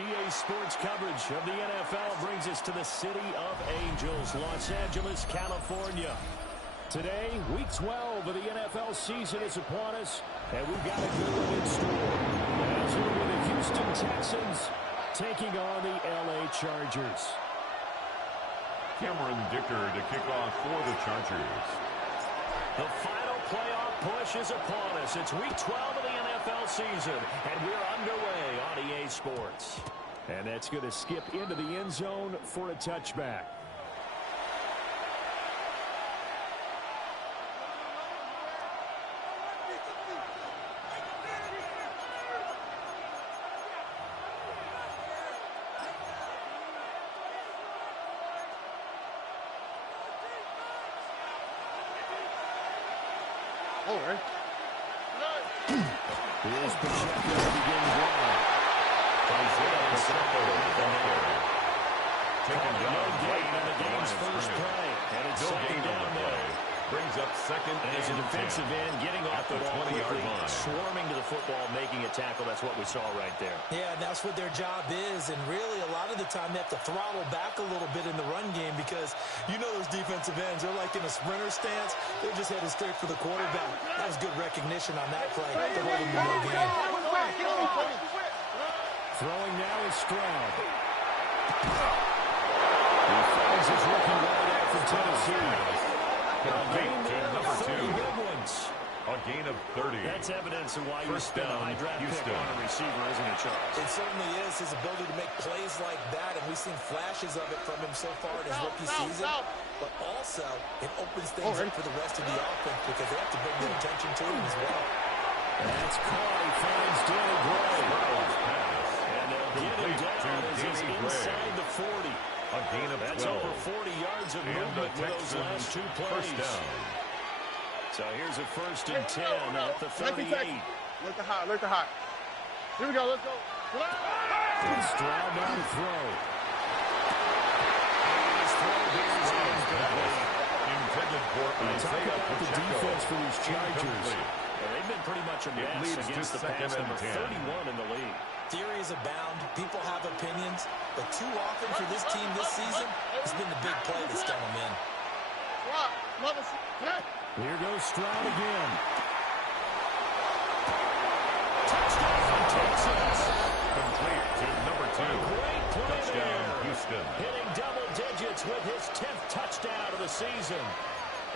EA Sports coverage of the NFL brings us to the City of Angels, Los Angeles, California. Today, Week 12 of the NFL season is upon us, and we've got a good one in store. As we're with the Houston Texans taking on the LA Chargers. Cameron Dicker to kick off for the Chargers. The final playoff push is upon us. It's Week 12 of the NFL season, and we're underway on EA Sports. And that's going to skip into the end zone for a touchback. Here's Pacheco to begin drive. Taken down gain on the game's first play. And it's second down there. Brings up second As a and defensive 10. end getting off the 20-yard line. swarming to the football, making a tackle. That's what we saw right there. Yeah, and that's what their job is. And really, a lot of the time, they have to throttle back a little bit in the run game because you know those defensive ends, they're like in a sprinter stance. They're just headed straight for the quarterback. That was good recognition on that play to hold him in no game. Throwing now is Stroud. He finds his rookie right out from Tennessee. A gain there of 30 big ones. A gain of 30. That's evidence of why you First spend a down, high draft Houston. pick on a receiver, isn't it, Charles? It certainly is, his ability to make plays like that, and we've seen flashes of it from him so far in his rookie season. But also, it opens things up for the rest of the offense because they have to bring their attention to him as well. That's caught. He finds Danny Gray. And they'll get him down as he's inside the 40. A gain of 12. That's over 40 yards of movement with those last two plays. First down. So here's a first and 10 at the 38. Look at hot. Look at hot. Here we go. Let's go. And Stroud down to throw. His throw here is incomplete. Intended for Talk Isaiah about the Pacheco. defense for these Chargers. Incomplete. They've been pretty much a It mess leads to against the second pass, and number 10. 31 in the league. Theories abound. People have opinions. But too often for this team this season, it's been the big play that's done them in. Here goes Stroud again. Touchdown, Texans. Complete to number 2. Great play Touchdown, there. Houston. Hitting double digits with his 10th touchdown of the season.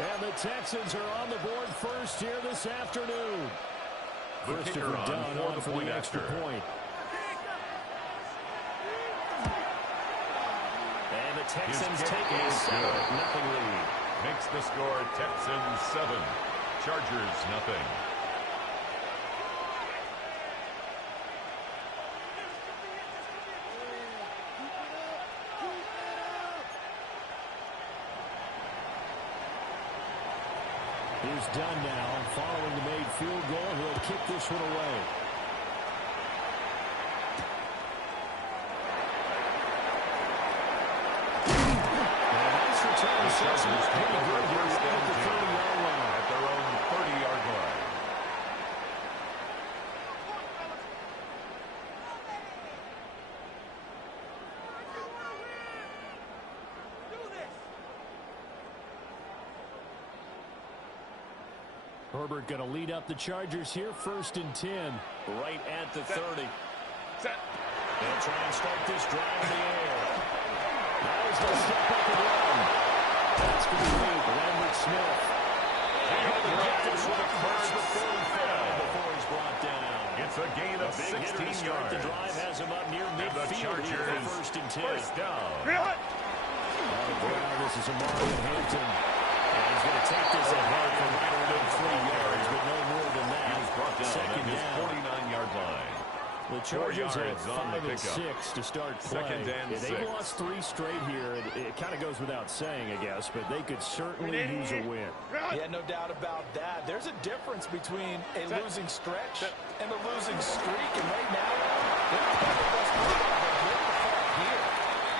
And the Texans are on the board first here this afternoon. The kicker Christopher Dunn for on the for point the extra after. point. And the Texans His take kick a is 7-0 lead. Makes the score Texans 7. Chargers nothing. Here's Dunn now. Following the made field goal, he'll kick this one away. Chargers take over first down at their own 30-yard line. Herbert going to lead up the Chargers here, first and 10, right at the 30. They'll try and start this drive in the air. Now he's going to step up and run. That's complete. Lambert Smith. Able to get this one across the 45 before he's brought down. It's a gain of 16 yards. The drive has him up near midfield here for first and 10. First down. On the ground, this is Amari Hampton. And he's going to take this ahead for right around 3 yards, but no more than that. He was brought down Second at his down. 49-yard line. The Chargers have yards on the 5 and pickup. 6 to start play. Second and They've 6. lost 3 straight here. It kind of goes without saying, I guess, but they could certainly use a win. Yeah, no doubt about that. There's a difference between a losing stretch and a losing streak. And right now, they're not the best here.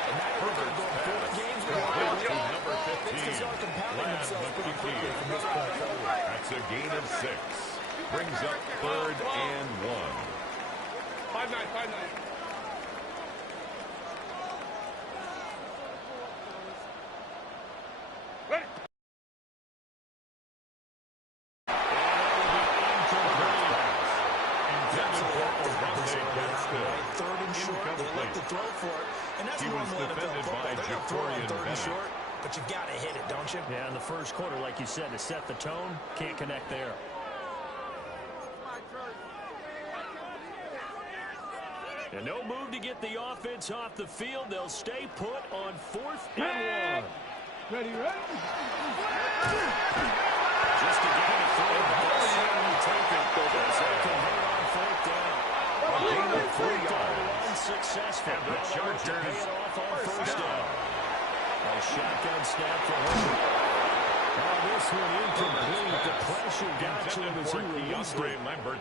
And now they're going to go 4 games without Number 15. things can start compounding themselves pretty quickly from this point forward. That's a gain of 6. Brings up third and 1. 5-9. to throw for it, and that's normal NFL football. They're going to throw on 30 short, but you've got to hit it, don't you? Yeah, in the first quarter, like you said, to set the tone, can't connect there. And no move to get the offense off the field. They'll stay put on 4th and 1. Ready? Just to get it through. Take it. Convert on 4th down. A gain of 3 yards. Unsuccessful. And the Chargers pay it off on first down. A shotgun snap for Herbert. This one incomplete. The pressure got to him as he released it.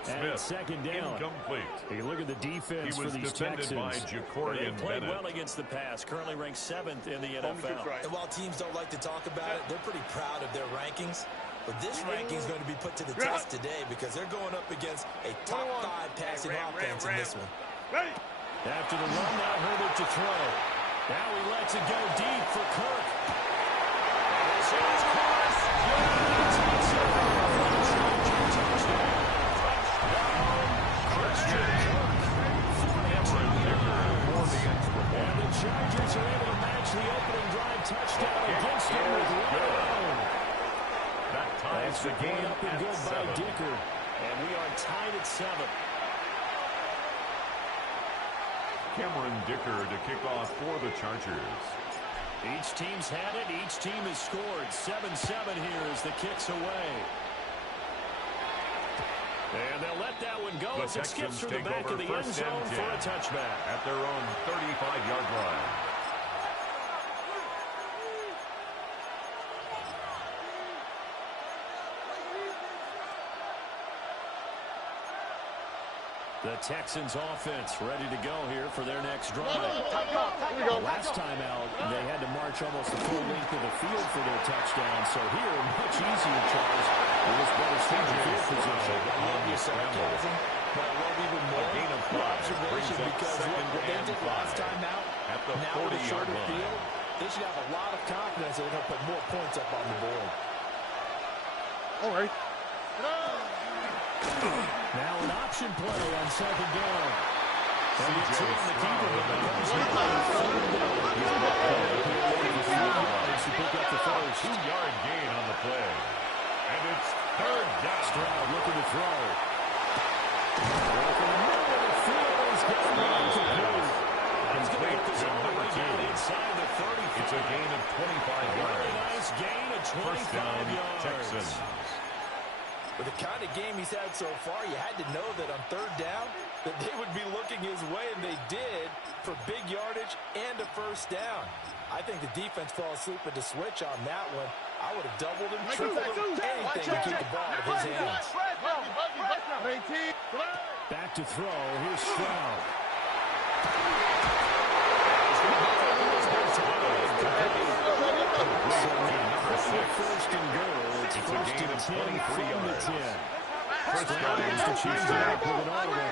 And second down. Incomplete. Hey, look at the defense for these Texans. They played well against the pass. Currently ranked 7th in the NFL. And while teams don't like to talk about it, they're pretty proud of their rankings. But this ranking is going to be put to the test today because they're going up against a top 5 passing offense in this one. After the run, now Herbert to throw. Now he lets it go deep for Kirk. This is close. And the Chargers are able to match the opening drive touchdown against him with one. That ties the game up and good by Dicker. And we are tied at 7. Cameron Dicker to kick off for the Chargers. Each team's had it. Each team has scored. 7-7 here as the kick's away. And they'll let that one go as it skips through the back of the end zone for a touchback. At their own 35-yard line. The Texans offense ready to go here for their next drive. Last time out, they had to march almost the full length of the field for their touchdown. So here, much easier, Charles. It was better stable field position. I love your sarcasm, but I love even more your observation because what they did last time out, at the now with a 40-yard shorter line. field, they should have a lot of confidence that they're going to put more points up on the board. All right. Now an option play on 2nd down. And it's in the keeper. To pick up the first. 2-yard gain on the play. And it's 3rd down. Stroud looking to throw. From the middle of the field, he's got it incomplete. He's going to hit this number 2. Inside the 30. It's a gain of 25 yards. Very nice gain of 25 First down, yards. Texans. With the kind of game he's had so far, you had to know that on 3rd down, that they would be looking his way, and they did, for big yardage and a first down. I think the defense fell asleep at the switch on that one. I would have doubled him, tripled him, anything to keep the ball out of his hands. Back to throw. Here's Stroud. First and goal. It's first and 10 from the 10. First down to change it up with an audible.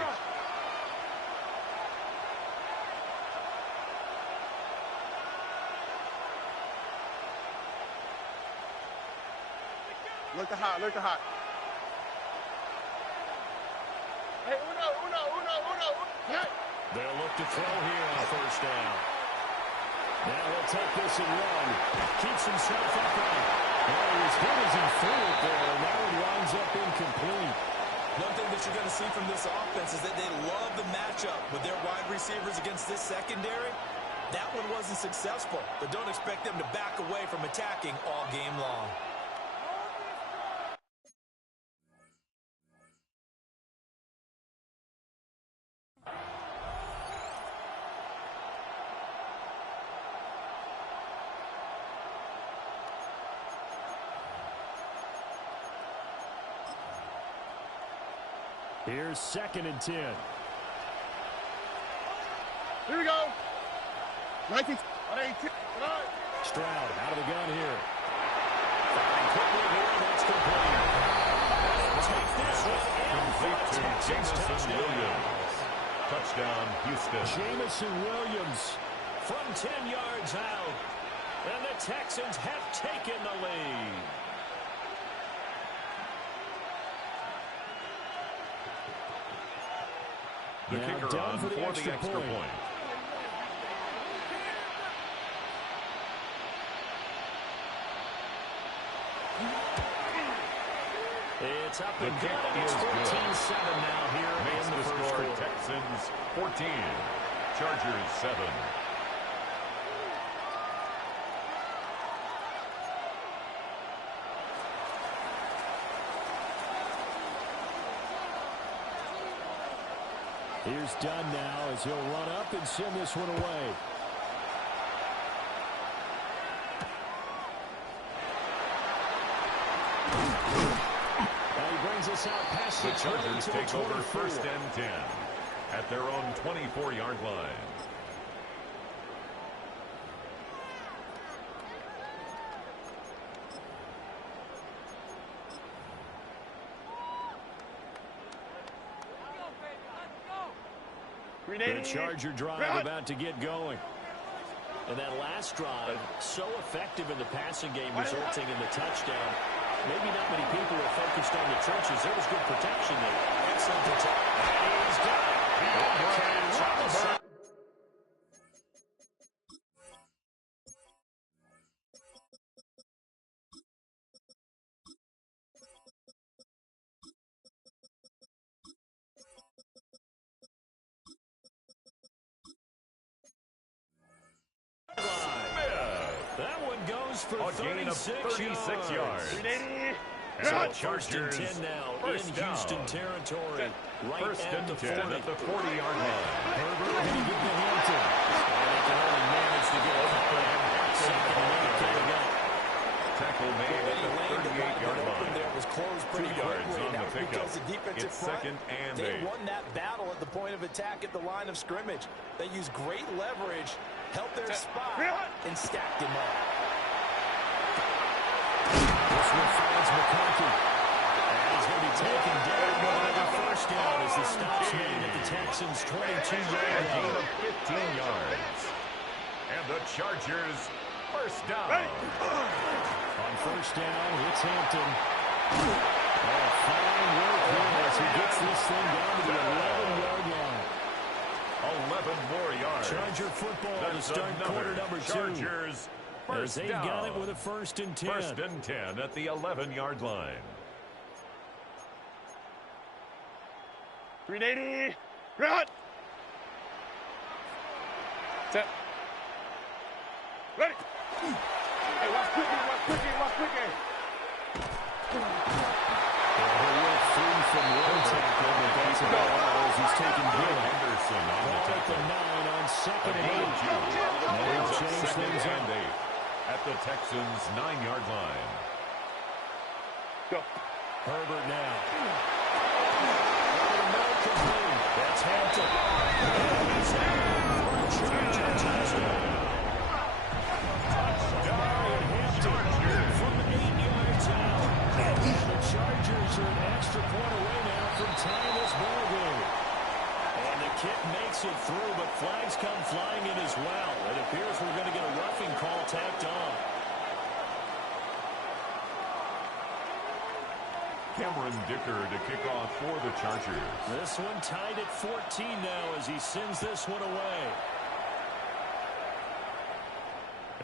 Look the hot. Hey, uno. They'll look to throw here on 1st down. Now he'll take this and run. Keeps himself upright. Well, as good as he threw it there, and now it winds up incomplete. One thing that you're going to see from this offense is that they love the matchup with their wide receivers against this secondary. That one wasn't successful, but don't expect them to back away from attacking all game long. Here's 2nd and 10. Here we go. 19. Stroud out of the gun here. Firing quickly here. That's complete. Take this one in for a Texans touchdown. Touchdown, Houston. Jamison Williams from 10 yards out. And the Texans have taken the lead. The kicker on for the extra point. it's up The and kick good. It's is good. 14-7 now here Makes in the the first score quarter. Texans 14, Chargers 7. Here's Dunn now as he'll run up and send this one away. And he brings us out past The Chargers take over first and 10 at their own 24-yard line. The Charger drive about to get going. And that last drive, so effective in the passing game, resulting in the touchdown. Maybe not many people are focused on the trenches. There was good protection there. Excellent protection. He's got it. That one goes for a gain of 36 yards. So And the first and Chargers 10 now first in down. Houston territory. Right First at and the 10 40. at the 40-yard line. Herbert going to get to Hampton. And they can only manage to get it. Second and 8 coming up. Tackle made at the 38-yard line. There was closed 2 pretty yards quickly, on and that the was pickup. because the defensive It's front, second and they 8. won that battle at the point of attack at the line of scrimmage. They used great leverage, held their spot, and stacked him up. This one finds McConkey. And he's going to be taken down with a first down as the stop's made at the Texans' 22-yard Gain line. of 15 yards. And the Chargers first down. On first down, it's Hampton. Oh, fine work here as he gets this thing down to the 11-yard line. 11 more yards. Charger football to That's start quarter another number 2. Chargers As first they've down. got it with a first and 10. First and 10 at the 11-yard line. 380. Run. Set. Ready. Hey, watch quickly, watch quickly, watch quickly. He'll work free from one tackle, but that's about all as he's taken good. Henderson on the Ball at the tackle. 9 on second and 8. Brings Now up change second things and up. 8 at the Texans' 9-yard line. Go. Herbert now. That's Hampton. He's out for a Charger touchdown. Darian Hampton from 8 yards out. The Chargers are an extra point away now from tying this ball game. And the kick makes it through, but flags come flying in as well. It appears we're going to get a roughing call tacked on. Cameron Dicker to kick off for the Chargers. This one tied at 14 now as he sends this one away.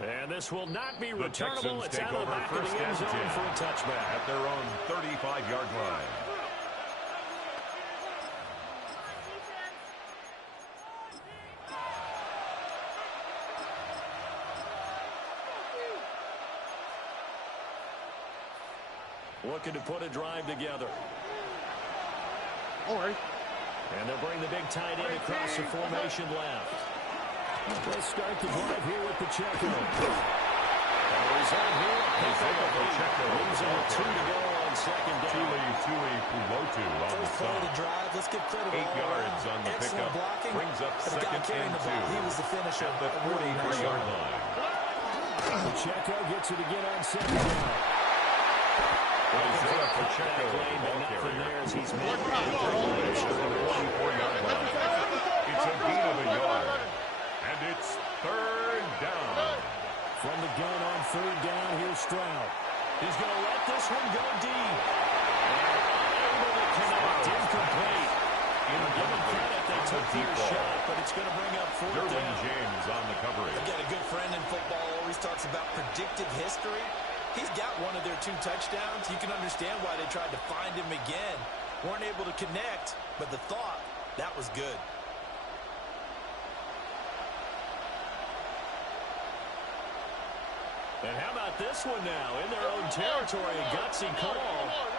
And this will not be The returnable. Texans It's take out of the over back of first the end and zone 10 for a touchback. at their own 35-yard line. Looking to put a drive together. All right. And they'll bring the big tight end across the formation left. Let's start the drive here with Pacheco. He's out here. Pacheco. Losing with 2 to go on second down. Tuli Pulotu on the First play of stop. the drive. Let's give credit 8 all yards around. on the Excellent pickup. blocking. Brings up But the guy second carrying and the ball, 2 he was the finisher. at the A really nice 43-yard run. line. Pacheco gets it again on second down. Isaiah Pacheco, Back lane, the but ball nothing carrier. there as he's made. At the 44-yard line. It's a gain of a yard. And it's third down. From the gun on third down, here's Stroud. He's going to let this one go deep. And unable to connect, incomplete. Give him credit, they took their shot, but it's going to bring up fourth Derwin down. James on the coverage. I've got a good friend in football, always talks about predictive history. He's got one of their 2 touchdowns. You can understand why they tried to find him again. Weren't able to connect, but the thought, that was good. And how about this one now? In their own territory, a gutsy call.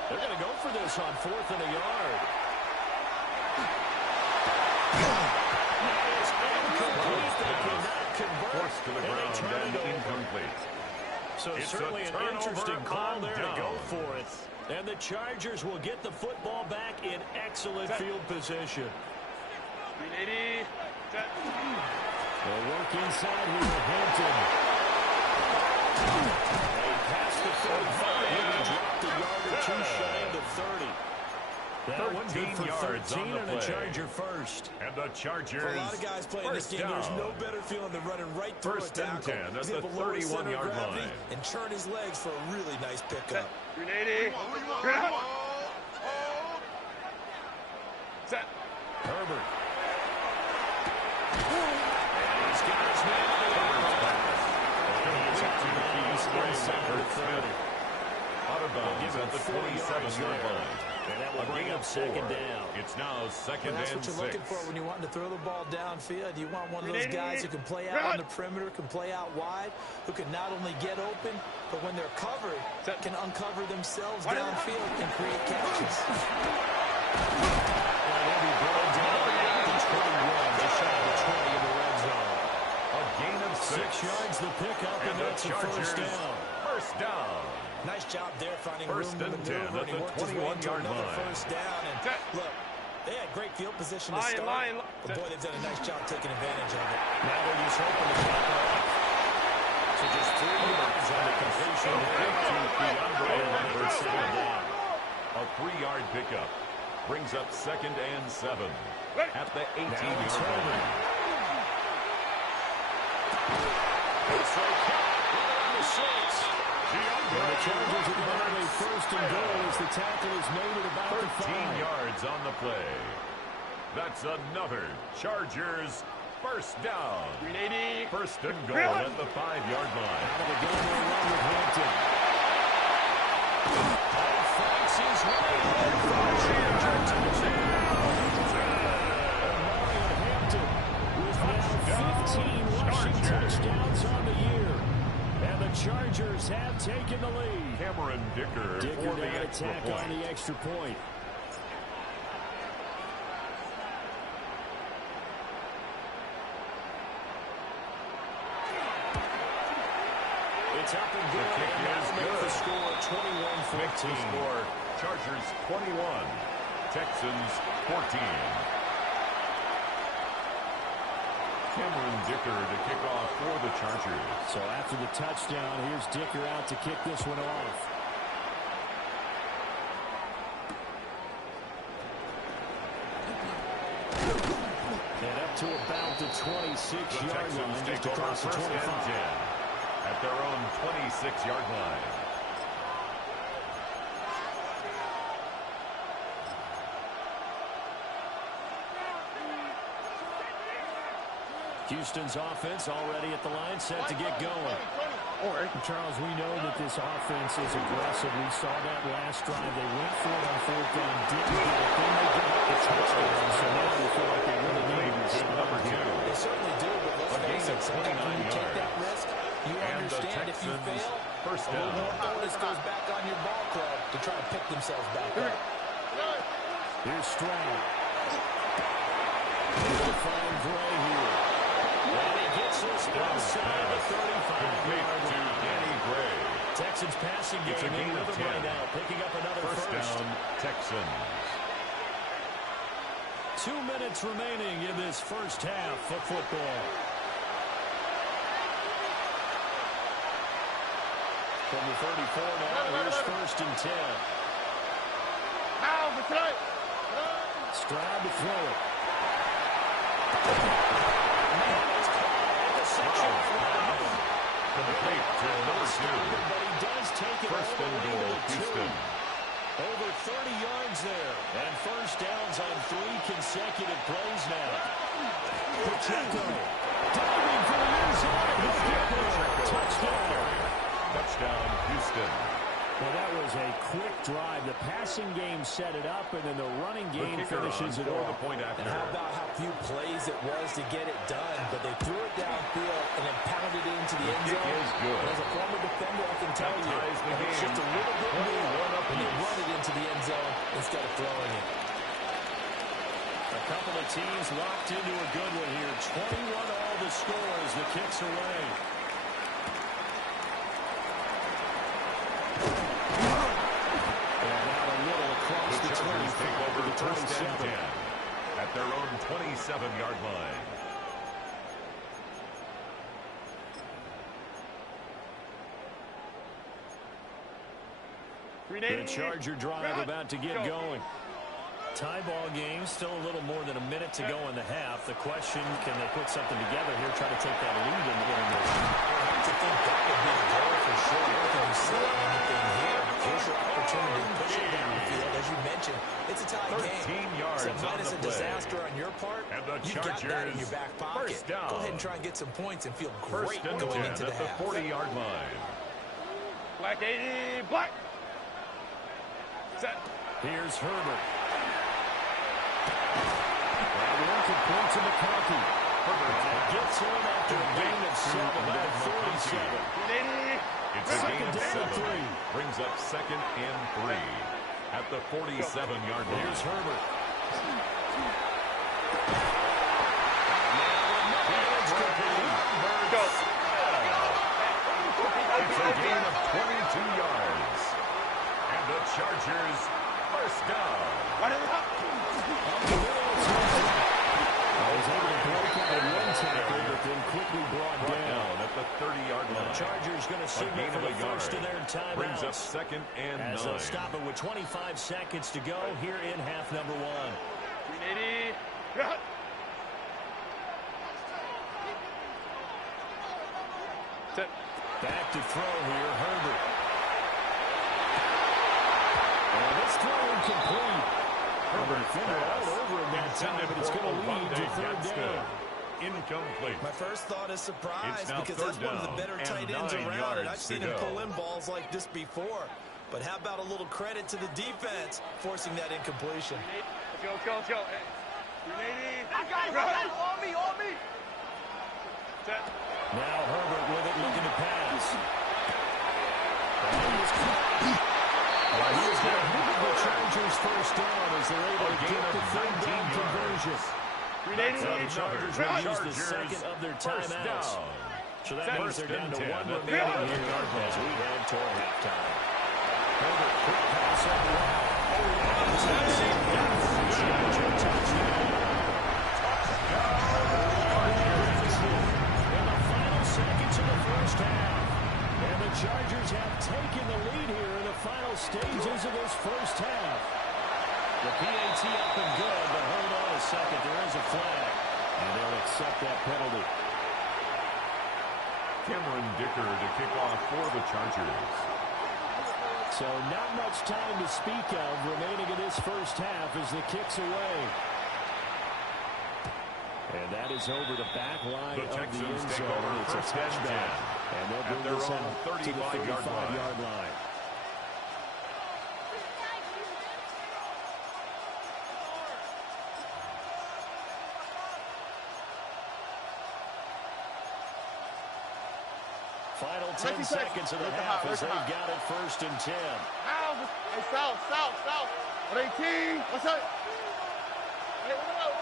They're going to go for this on 4th and a yard. Forced to the ground and incomplete. So It's certainly an interesting call there to go for it. And the Chargers will get the football back in excellent field position. 380. They'll work inside here with Hampton. They pass the 45 and dropped a yard or 2 shy of the 30. That one good for 13 and a Charger first. And the Chargers. For a lot of guys playing this game, there's no better feeling than running right through a tackle. 1st and 10 at the 31-yard line. And churn his legs for a really nice pickup. 380. Set. Herbert. And he's got his man in the He's out to the keys inside the 30. Out of bounds at the 27-yard line. And that will bring up 2nd down. It's now 2nd That's and what 6. you're looking for when you're wanting to throw the ball downfield. You want one of those guys who can play out on the perimeter, can play out wide, who can not only get open, but when they're covered, can uncover themselves downfield and create catches. A gain of 6. 6 yards the pickup, and that's a first down. First down. Nice job there finding First room to and 10 maneuver, at and he the worked his way into 21-yard another line. first down. And look, they had great field position to start, but boy, they've done a nice job taking advantage of it. Now they're just hoping to cap it off. So just 3 yards on the completion there to second down. A 3-yard pickup brings up 2nd and 7 at the 18-yard line. It's right on the 6. The Chargers are going to have a 1st and goal as the tackle is made at about the 13 yards on the play. That's another Chargers first down. 380. 1st and goal at the 5-yard line. Out of the gun will run with Hampton. And fights his way in for a Charger touchdown. And Mario Hampton with now 15 rushing touchdowns on the year. And the Chargers have taken the lead. Cameron Dicker for the extra attack point. on the extra point. It's up and good. The kick is good. The score 21-14. Makes the score Chargers 21, Texans 14. Cameron Dicker to kick off for the Chargers. So after the touchdown, here's Dicker out to kick this one off. And up to about the 26-yard line, just across the 25. At their own 26-yard line. Houston's offense already at the line, set to get going. Charles, we know that this offense is aggressive. We saw that last drive. They went for it on 4th down, didn't get it. Then they got the touchdown. So now they feel like they really need to respond. Number 2. They certainly do, but let's face it, sometimes when you take that risk, you understand if you fail, first a little down. more onus goes back on your ball club to try to pick themselves back up. Here's Stroud. He's to find Gray here. And he gets this inside the 35-yard line. Danny Gray. Texans passing game in with him right now, picking up another First down, Texans. 2 minutes remaining in this first half of football. From the 34 now, here's 1st and 10. Stroud to throw it. Complete to number 2. But he does take it First and goal, Houston. Over 30 yards there. And first downs on 3 consecutive plays now. Pacheco diving for the end zone. Touchdown. Touchdown, Houston. game set it up, and then the running game finishes it off. And how about how few plays it was to get it done, but they threw it downfield and then pounded it into the end zone. And as a former defender, I can tell you, it's just a little bit more, and they run it into the end zone instead of throwing it. A couple of teams locked into a good one here. 21 all the scores. The kicks away. And now a little across the 20. Take over the 27 at their own 27-yard line. The Charger drive about to get going. Tie ball game, still a little more than a minute to go in the half. The question, can they put something together here, try to take that lead in the game? I think that would be the goal for sure. I don't think you see anything here. Here's your opportunity to push it down the field. As you mentioned, it's a tie game. Yards so minus a disaster on your part, you've got that in your back pocket. Go ahead and try and get some points and feel great going into the half. 40-yard line. Black 80, black. Set. Here's Herbert. Complete to McCarthy. Herbert gets in after a gain of 7 at 47. It's a gain of 7. Brings up 2nd and 3 at the 47-yard line. Here's Herbert. It's a gain of 22 yards. And the Chargers first down. Was able to break out in one tackle, but then quickly brought down at the 30-yard line. The Chargers going to signal for the first of their timeouts. Brings up 2nd and 9. As they'll stop it with 25 seconds to go here in half number 1. 380. Back to throw here, Herbert. And this throw incomplete. Herbert all over him that time, but it's going to lead to 3rd down. Incomplete. My first thought is surprise because that's one of the better tight ends around, and I've seen him pull in balls like this before. But how about a little credit to the defense forcing that incompletion? Let's go. 380. On me. Set. Now Herbert with it, looking to pass. He's going to have the Chargers first down as they're able to get the 3rd down conversion. The Chargers will use the second of their timeouts. So that means they're down to 1 remaining here as we head toward halftime. Herbert, quick pass on the line. Charger touchdown. In the final seconds of the first half. And the Chargers have taken the lead here in the final stages of this first half. The PAT up and good, but hold on a second. There is a flag, and they'll accept that penalty. Cameron Dicker to kick off for the Chargers. So not much time to speak of remaining in this first half as the kick's away. And that is over the back line of the end zone. It's a touchdown. And they'll bring this out to the 35-yard line. Final 10 seconds of the half as they've got it 1st and 10. Hey, south. 18. What's up? Hey, uno.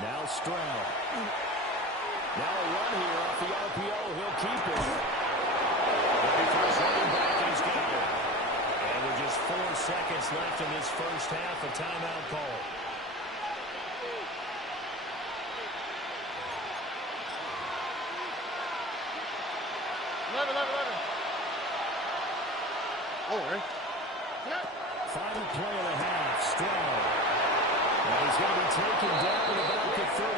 Now Stroud. Now a run here off the RPO. He'll keep it. Running back, he's got it. And with just 4 seconds left in this first half, a timeout call. Final play of the half, Stroud. And he's going to be taken down at about the 33.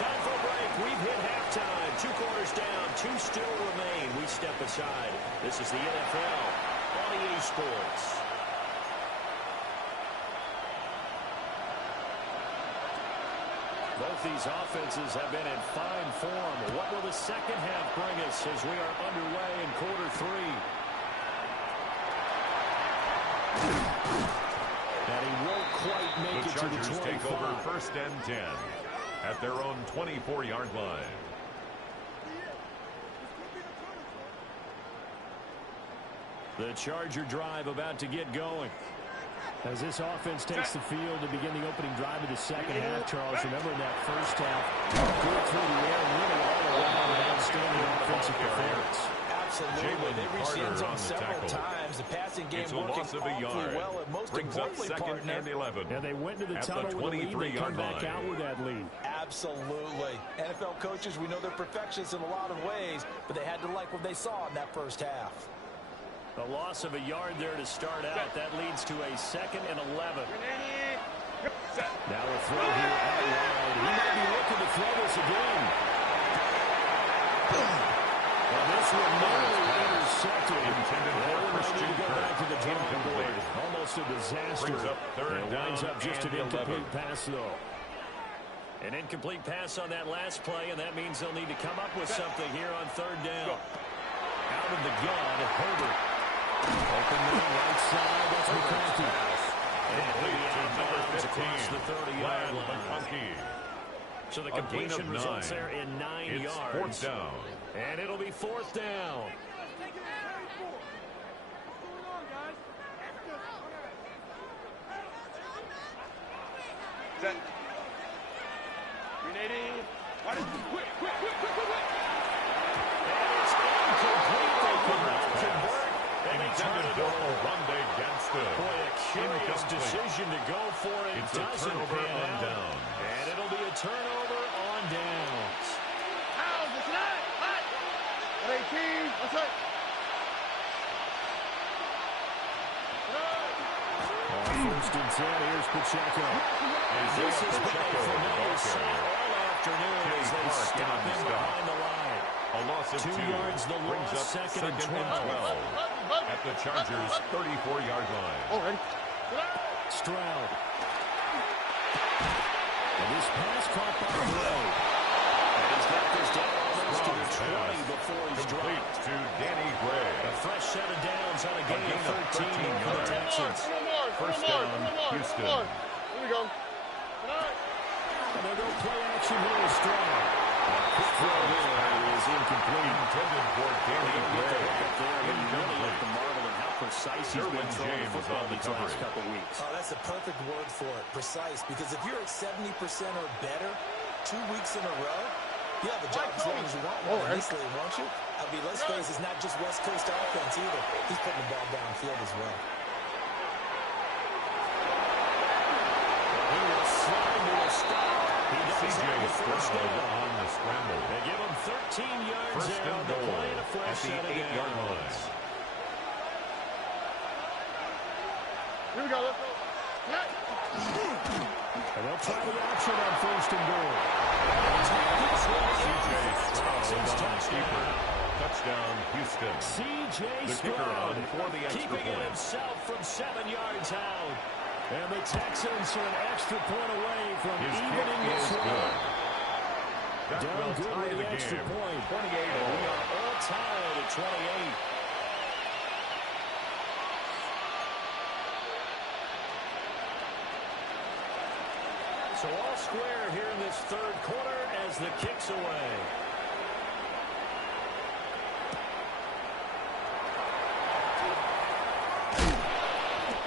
Time for a break. We've hit halftime. 2 quarters down, 2 still remain. We step aside. This is the NFL on EA Sports. Both these offenses have been in fine form. What will the second half bring us as we are underway in quarter 3? And he won't quite make it to the 25. The Chargers take over 1st and 10 at their own 24-yard line. The Charger drive about to get going. As this offense takes the field to begin the opening drive of the second half, Charles, remember in that first half, good through the air, really all around an outstanding offensive performance. Absolutely. They reached the end zone several times. The passing game working awfully well, and most importantly, partner. And 11. And they went to the tunnel with a lead. They come back out with that lead. Absolutely. NFL coaches, we know they're perfectionists in a lot of ways, but they had to like what they saw in that first half. A loss of a yard there to start out. That leads to a 2nd and 11. Now a throw here out wide. He might be looking to throw this again. And this one nearly intercepted. Intended for Christian go back to the drawing board. Almost a disaster. Third it winds down up just an and incomplete 11. pass, though. An incomplete pass on that last play, and that means they'll need to come up with something here on 3rd down. Out of the gun, Herbert. Open middle, right side, that's McConkey. And he'll be out of bounds across the 30-yard line. So the completion results there in 9 yards. 4th down. And it'll be 4th down. Set. Renating. Quick. And it's incomplete. They could not convert. And they turn it over. Run day against it. Boy, a curious decision to go for it. It's a doesn't turnover pan on out. down. And it'll be a turnover on downs. How's it tonight? Hot. 18. That's right. On 1st and 10, here's Pacheco. This has been a familiar sight all afternoon as they stop him behind the line. A loss of 2 yards, the brings loss, up 2nd and 12. At the Chargers' 34-yard line. Oh, ready? Stroud. And this pass caught by Gray. And he's got this down almost to the 20 before he's dropped. To Danny Gray. A fresh set of downs on a gain of 13 for the Texans. 1st down, Houston. Here we go. And they'll go play action here with Stroud. Quick throw there is incomplete. Intended for Danny Gray. Really the marvel of how precise he's been throwing the football these last couple weeks. Oh, that's the perfect word for it, precise. Because if you're at 70% or better 2 weeks in a row, you have a job as long as you want one in this league, won't you? I mean, let's face it, it's not just West Coast offense either. He's putting the ball downfield as well. He will slide to a stop. He does have the first down on the scramble. They give him 13 yards First there on and the goal play and a fresh at the set of 8-yard downs. line. Here we go. Let's go. And they'll try the option on 1st and goal. C.J. Stroud keeper. Touchdown, Houston. C.J. The kicker Stroud on for the extra keeping it point. himself from 7 yards out. And the Texans are an extra point away from His evening kick this is one. good. That Done will good tie with the the extra game. point. 28 And we are all tied at 28. So all square here in this 3rd quarter as the kick's away.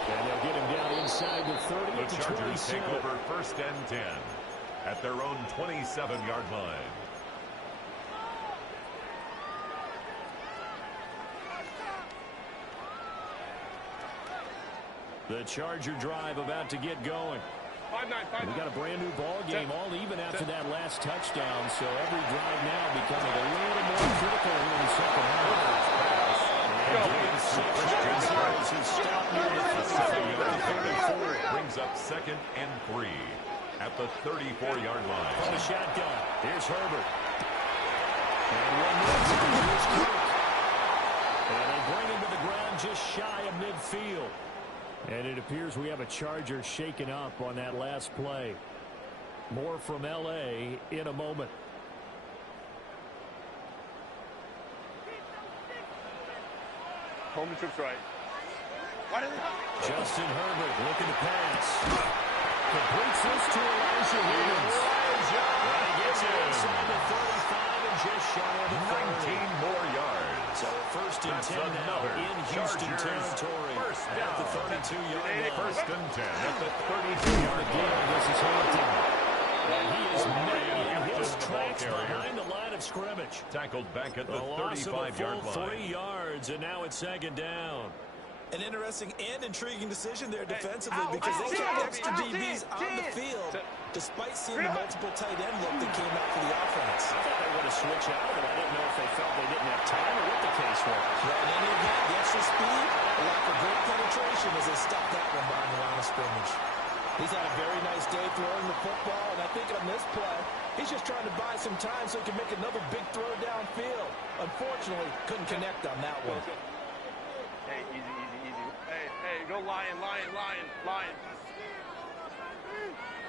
And they'll get him down inside the 30 The at the Chargers 27. take over 1st and 10 at their own 27-yard line. The Charger drive about to get going. 5-9. We got a brand new ball game, all even after that last touchdown. So every drive now becoming a little more critical here in the second half. Brings up 2nd and 3 at the 34-yard line. From the shotgun, here's Herbert. And one more. Here's Cook. And they bring him to the ground just shy of midfield. And it appears we have a Charger shaken up on that last play. More from L.A. in a moment. Home trip's right. Justin Herbert looking to pass. Completes this to Elijah Williams. He gets it inside the 35 and just shy of the 19 more yards. So first and 10 now in Houston territory at the 32-yard line. First and 10 at the 32-yard line. This is Hampton. And he is made his tracks behind the line of scrimmage. Tackled back at the 35-yard line. 3 yards, and now it's second down. An interesting and intriguing decision there defensively because they kept extra DBs on the field despite seeing the multiple tight end look that came out for the offense. I thought they would have switched out, but I didn't know if they felt they didn't have time or what the case was. Well, in any event, the extra speed, a lack of great penetration as they stopped that one behind the line of scrimmage. He's had a very nice day throwing the football, and I think on this play, he's just trying to buy some time so he can make another big throw downfield. Unfortunately, couldn't connect on that one. Hey, easy. Hey, go Lion.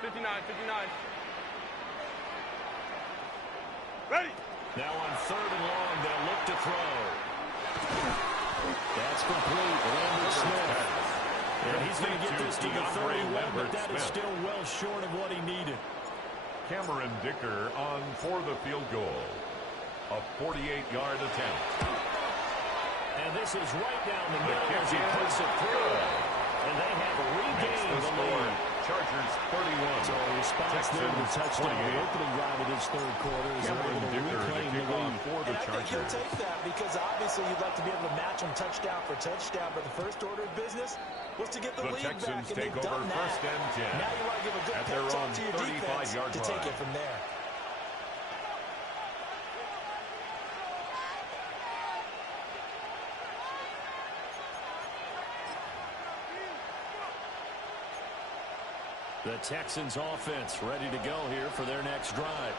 59. Ready. Now on 3rd and long, they'll look to throw. That's complete. Lambert Smith. And he's going to get this to the 31, but that is still well short of what he needed. Cameron Dicker on for the field goal. A 48-yard attempt. And this is right down the middle as he puts it through. And they have regained the lead. Chargers 31. So a response there to the touchdown. The opening drive of this third quarter is able to reclaim the lead. For the I think he'll take that because obviously you'd like to be able to match them touchdown for touchdown, but the first order of business was to get the lead Texans back, and they've done that. First and 10. Now you want to give a good at pep their talk own to your defense to take it from there. The Texans offense ready to go here for their next drive.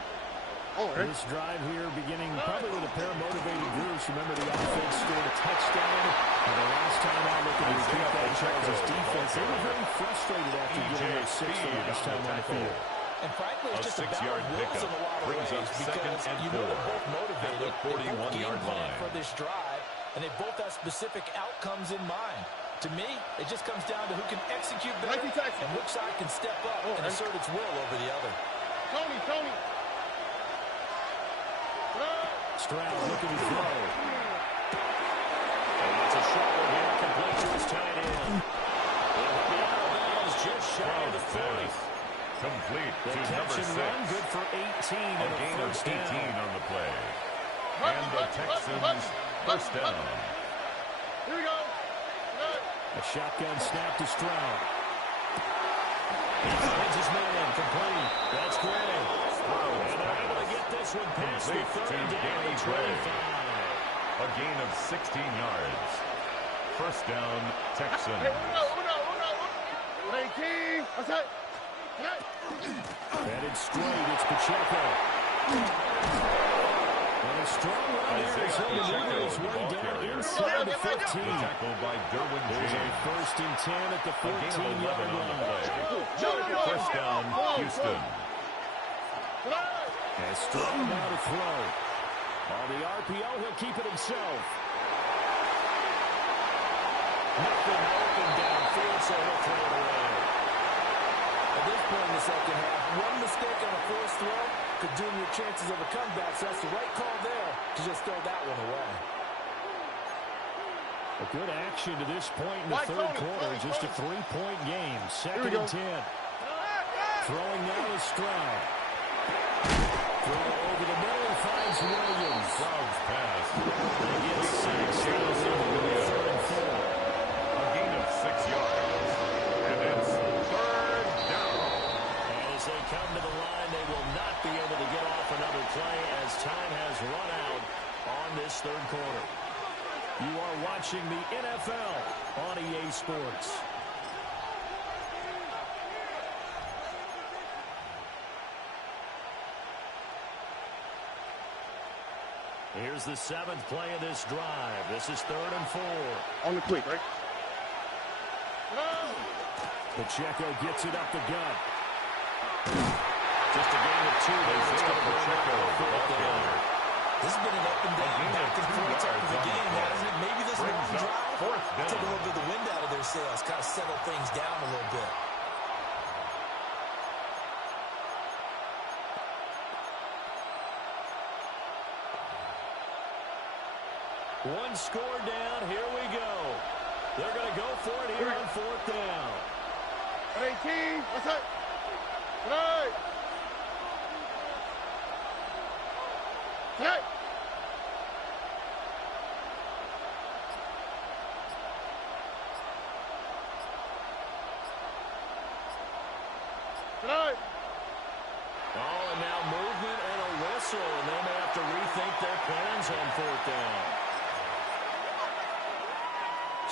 This drive here beginning probably with a pair of motivated groups. Remember, the offense scored a touchdown. And the last time I looked at the Chargers defense, they were very frustrated after getting those 6 the last time on the field. And frankly, it's just a battle of wills in a lot of ways because you know they're both motivated. They both game plan for this drive, and they both have specific outcomes in mind. To me, it just comes down to who can execute better and which side can step up and assert its will over the other. Tony. Stroud looking to throw. And it's a short one here, complete to his tight end. It'll be out of bounds just shy of the 40. Complete The to catch number 6. and run, good for 18 and a gain of first 18 down. on the play. And the Texans first down. Here we go. A shotgun snap to Stroud. He finds his man, complete. That's Gray. And they're able to get this one past the 30 down to 25. A gain of 16 yards. First down, Texans. Hey, uno. Hey, King. What's that? Headed straight, it's Pacheco. And a strong run here as he maneuvers his way down inside the 15. Tackled by Derwin There's a James. first and 10 at the 14-yard line. First down, Houston. And Stroud now to throw. On the RPO, he'll keep it himself. Nothing open downfield, so he'll throw it away. At this point in the second half, one mistake on a forced throw could doom your chances of a comeback, so that's the right call there to just throw that one away. A good action to this point in the third quarter. Just a 3-point game. Second and 10. Throwing now is Stroud. Throw over the middle and finds Williams. Stroud's pass. They get 6. Third and 4. A gain of 6 yards. And it's third down. And as they come to the line, they will not be able to get off another play as time has run out on this third quarter. You are watching the NFL on EA Sports. Here's the 7th play of this drive. This is 3rd and 4. On the quick, right? Pacheco gets it up the gut. Just a gain of 2. This has been an up and down, back and forth type of a game, hasn't it? Maybe this long drive took a little bit of the wind out of their sails. settle things down a little bit. One score down. Here we go. They're going to go for it here on fourth down. 18. What's up? Tonight. Tonight. Tonight. Oh, and now movement and a whistle, and they may have to rethink their plans on fourth down.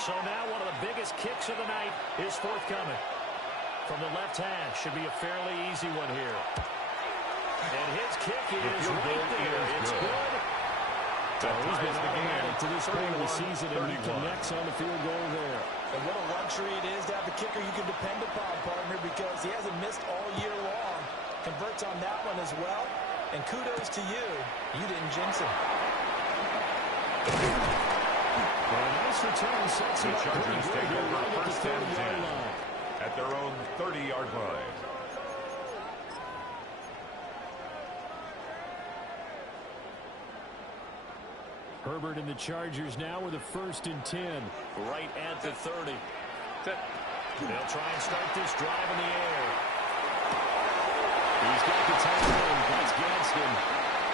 So now one of the biggest kicks of the night is forthcoming. From the left hash, should be a fairly easy one here. And his kick is right there. It's good. So he's been automatic to this point of the season, and he connects on the field goal there. And what a luxury it is to have a kicker you can depend upon, partner, because he hasn't missed all year long. Converts on that one as well. And kudos to you. You didn't jinx him. Well, a nice return sets him The up Chargers take over right at the first and 30-yard 10 line. at their own 30-yard line. Herbert and the Chargers now with a 1st and 10. Right at the 30. They'll try and start this drive in the air. He's got the tackle. That's Gadsden.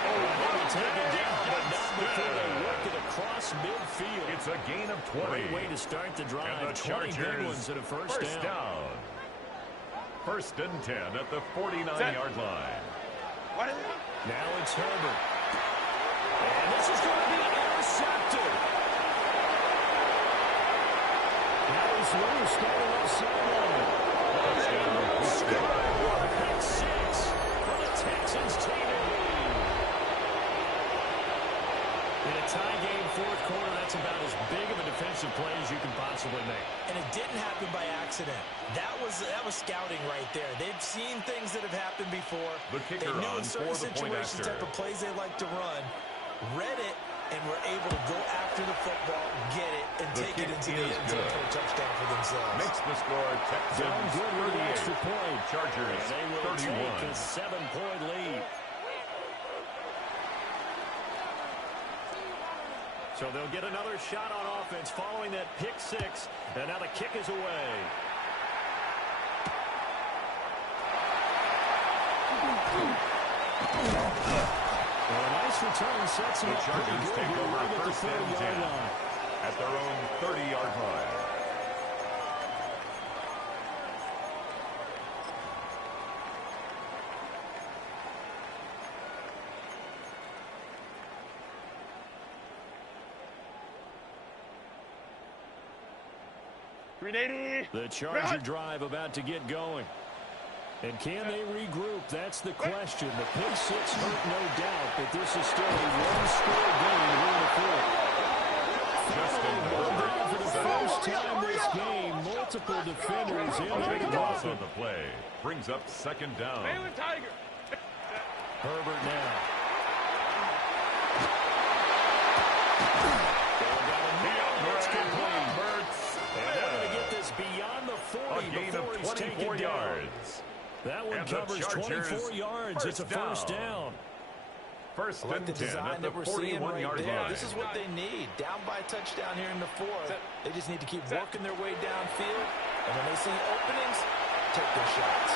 They'll take it down, but not before they work it across midfield. It's a gain of 20. Great way to start the drive. And the 20 good ones at a first down. First and 10 at the 49-yard line. Now it's Herbert. And this is going to be intercepted. Now he's through, starting off sideline. Pick 6 for the Texans take a lead. In a tie game, fourth quarter, that's about as big of a defensive play as you can possibly make. And it didn't happen by accident. That was scouting right there. They've seen things that have happened before. The kicker they knew on in certain for the point situations after. type of plays they like to run, read it, and were able to go after the football, get it, and take it into the end zone for a touchdown for themselves. Makes the score Texans Good with an extra 38. point. Chargers And they will 31. take a 7-point lead. So they'll get another shot on offense following that pick 6. And now the kick is away. Well, a nice return sets them The up pretty Chargers good take here over right at the first and 30-yard 10 line. at their own 30-yard line. The Charger drive about to get going. And can they regroup? That's the question. The pick 6 hurt, no doubt, but this is still a one-score game here in the fourth. For the first time this game, multiple defenders in A big the loss offense. on the play. Brings up second down. Herbert now. It's complete. And they're going to get this beyond the 40 A gain before of he's 24 taken down. yards. That one And the covers Chargers 24 yards. It's a first down. First I like and the 10 design at the that we're seeing right 41-yard there. line. This is what they need. Down by a touchdown here in the fourth. They just need to keep working their way downfield. And when they see openings, take their shots.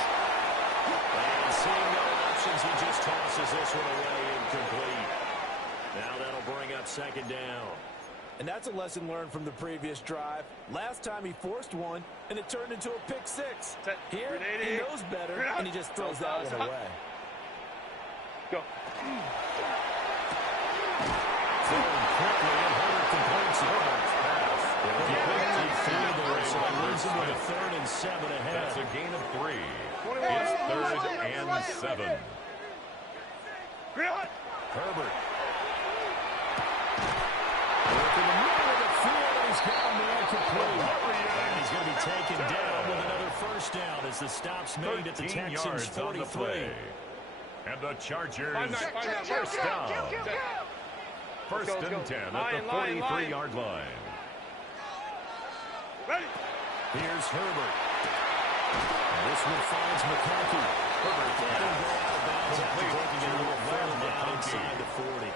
And seeing no options, he just tosses this one away incomplete. Now that'll bring up second down. And that's a lesson learned from the previous drive. Last time he forced one, and it turned into a pick 6. Here, he knows better, and he just throws that one away. Go. Throwing quickly, and Herbert completes it. So it leaves him with a 3rd and 7 ahead. That's a gain of 3. It's 3rd and 7. Herbert. In the middle of the field, he's got him there complete. And he's going to be taken down with another first down as the stop's made at the 13 Texans' yards on the 43. play. And the Chargers first down. First and 10 at the 43-yard line. Here's Herbert. This one finds McConkey. Herbert letting go out of bounds after taking it a little further down inside the 40.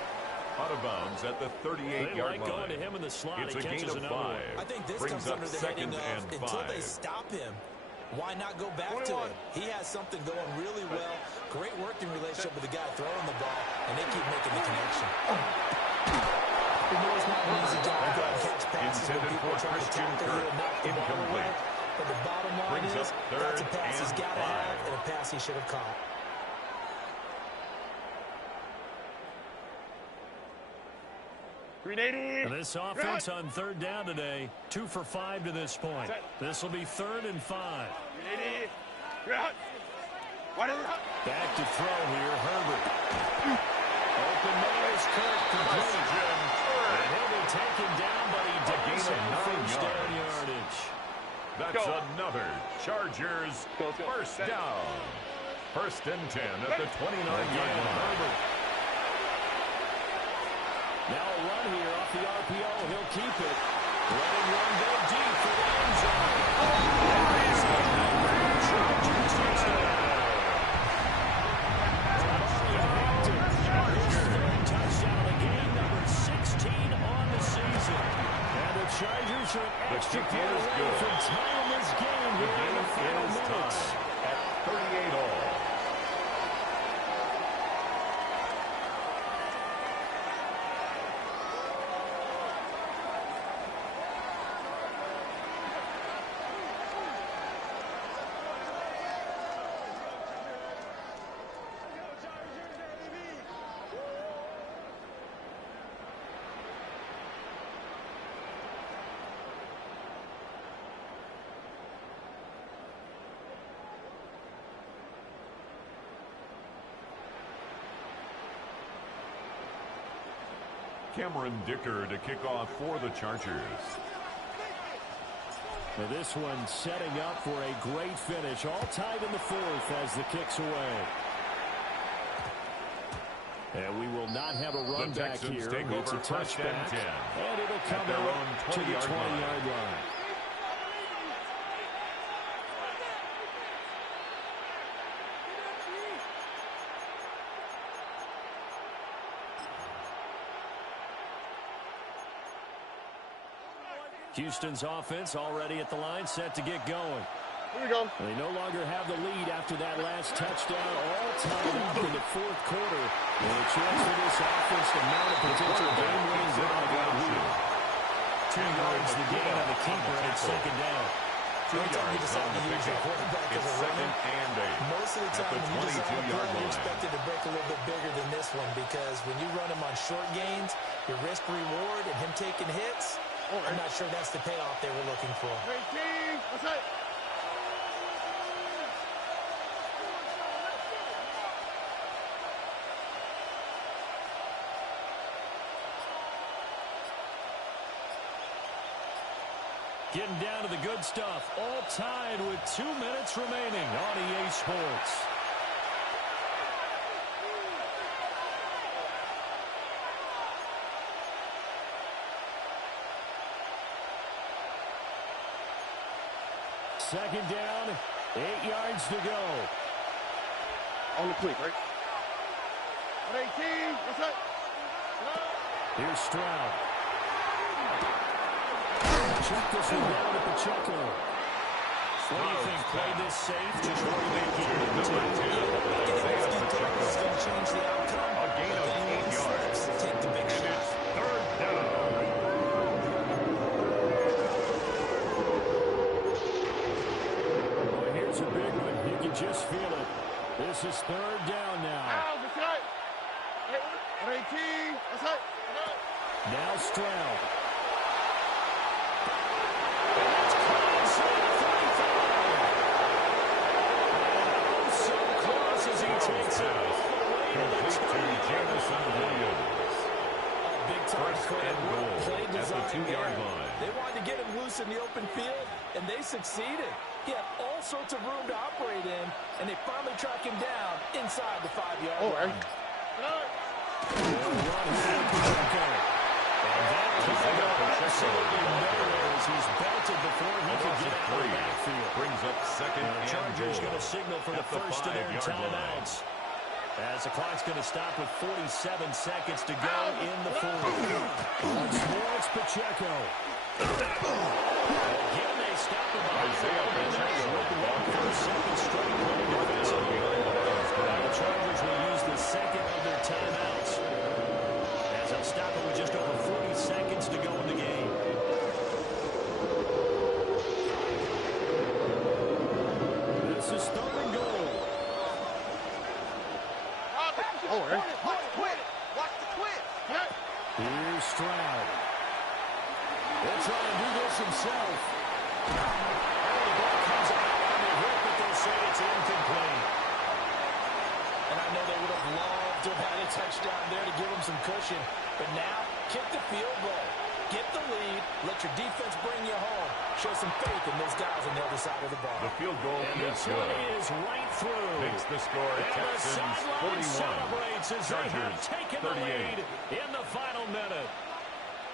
Out of bounds at the 38-yard line. Going to him in the slot. It's a gain of 5. I think this brings comes up under the heading of until they 5. stop him. Why not go back to it? He has something going really well. Great working relationship with the guy throwing the ball, and they keep making the connection. We know it's not an easy job to go and catch passes when people are trying to tackle you and knock the ball away. But the bottom line is that's a pass he's got to have and a pass he should have caught. And this offense on third down today, 2 for 5 to this point. This will be 3rd and 5. Back to throw here, Herbert. Open nose, Kirk complete. And he'll be taken down, but he does have first down yardage. That's another Chargers first down. 1st and 10 at the 29-yard line. Now a run here off the RPO. He'll keep it. Letting one go deep for the end zone. Chargers touchdown. Touchdown of the game, number 16 on the season. And the Chargers are an extra point away from tying this game here in the final minutes. At 38 all. Cameron Dicker to kick off for the Chargers. Now this one setting up for a great finish. All tied in the 4th as the kick's away. And we will not have a run back here. It's a touchback. And it'll come out to the 20-yard line. Houston's offense already at the line, set to get going. Here we go. They no longer have the lead after that last touchdown, all tied up in the 4th quarter. And a chance for this offense to mount a potential game-winning drive out here. 2 yards the gain on the keeper, and it's 2nd down. 2 yards you decide to use your quarterback as a runner. Most of the time when you design a play, you expect it to break a little bit bigger than this one, because when you run him on short gains, your risk-reward and him taking hits, I'm not sure that's the payoff they were looking for. That's it. Getting down to the good stuff. All tied with 2 minutes remaining on EA Sports. Second down, 8 yards to go. On the click, right? 18, what's that? Here's Stroud. Check this one down to Pacheco. What do you think? Play this safe? Just what do they do? It's going to change the outcome. A gain of 8 yards. Take the big shot. 3rd down. Well, here's a big one. You can just feel it. This is 3rd down now. 18, what's that? Now Stroud. Takes it all the way to the Jamison Williams. Big time play design at the 2-yard line. They wanted to get him loose in the open field, and they succeeded. He had all sorts of room to operate in, and they finally track him down inside the 5-yard line. And that absolutely nowhere is He's belted before he can get out of the backfield. Brings up second and Chargers goal. going to signal for the first of their timeouts. As the clock's going to stop with 47 seconds to go in the fourth. Once more, it's Pacheco. Again, they stop him. Isaiah Pacheco with the ball for a second straight play defensively. The Chargers will use the second of their timeouts. As they'll stop it with just over 40 seconds to go in the game. This is third and goal. Oh, Eric. Watch the quit. Watch the quit. Here's Stroud. He'll try and do this himself. Oh, the ball comes out on the hip, but they'll say it's incomplete. And I know they would have loved to have had a touchdown there to give them some cushion. But now, kick the field goal. Get the lead. Let your defense bring you home. Show some faith in those guys on the other side of the ball. The field goal is good. Is right through. Makes the score Texans 41. Celebrates as they have taken 38. the lead in the final minute.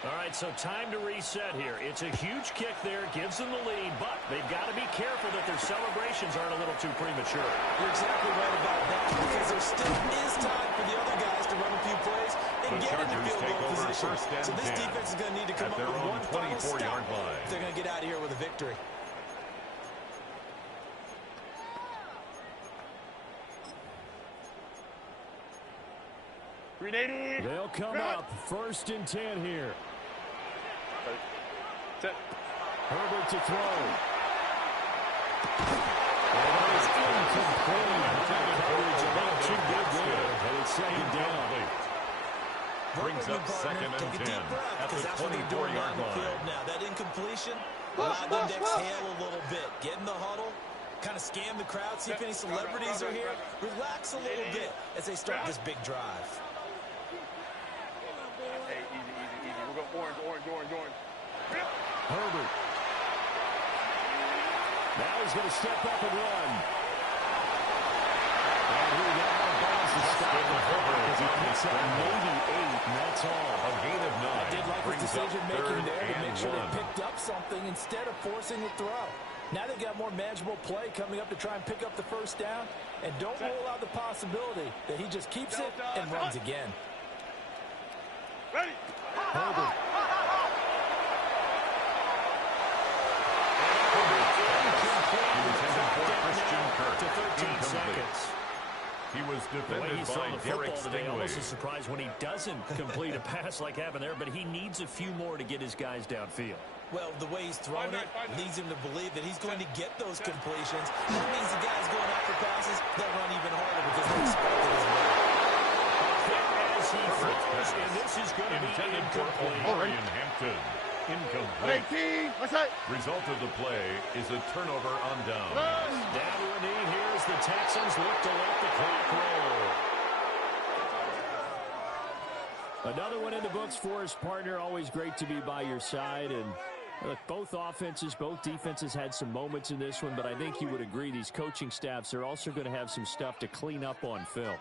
All right, so time to reset here. It's a huge kick there, gives them the lead, but they've got to be careful that their celebrations aren't a little too premature. You're exactly right about that, because there still is time for the other guys to run a few plays and get into field goal position. So this defense is going to need to come up with one final stop if they're going to get out of here with a victory. They'll come up first and 10 here. Herbert to throw. And it's incomplete. Coverage about too good there. And it's second down. Brings up second and 10 at the 24-yard line. Now, that incompletion allowed them to exhale a little bit. Get in the huddle, kind of scan the crowd, see if any celebrities are here. Relax a little bit as they start this big drive. Hey, easy. We're going orange. Herbert. Now he's going to step up and run. And here we go. Maybe 8, and that's all. A gain of 9. I did like his decision-making there to make sure one. they picked up something instead of forcing the throw. Now they've got more manageable play coming up to try and pick up the first down. And don't rule out the possibility that he just keeps it and runs again. Ready. Herbert. To 13 seconds. He was defended by Derek today, almost a Stingley. surprise when he doesn't complete a pass like happened there, but he needs a few more to get his guys downfield. Well, the way he's thrown it leads him to believe that he's going to get those completions. That means the guys going after passes, they'll run even harder because they expect it as well. As he throws, and this is going to be incomplete. Orion Hampton. Incomplete. 18. What's that? Result of the play is a turnover on down. Down to a knee here as the Texans look to let the clock roll. Another one in the books for his partner. Always great to be by your side. And look, both offenses, both defenses had some moments in this one, but I think you would agree these coaching staffs are also going to have some stuff to clean up on film.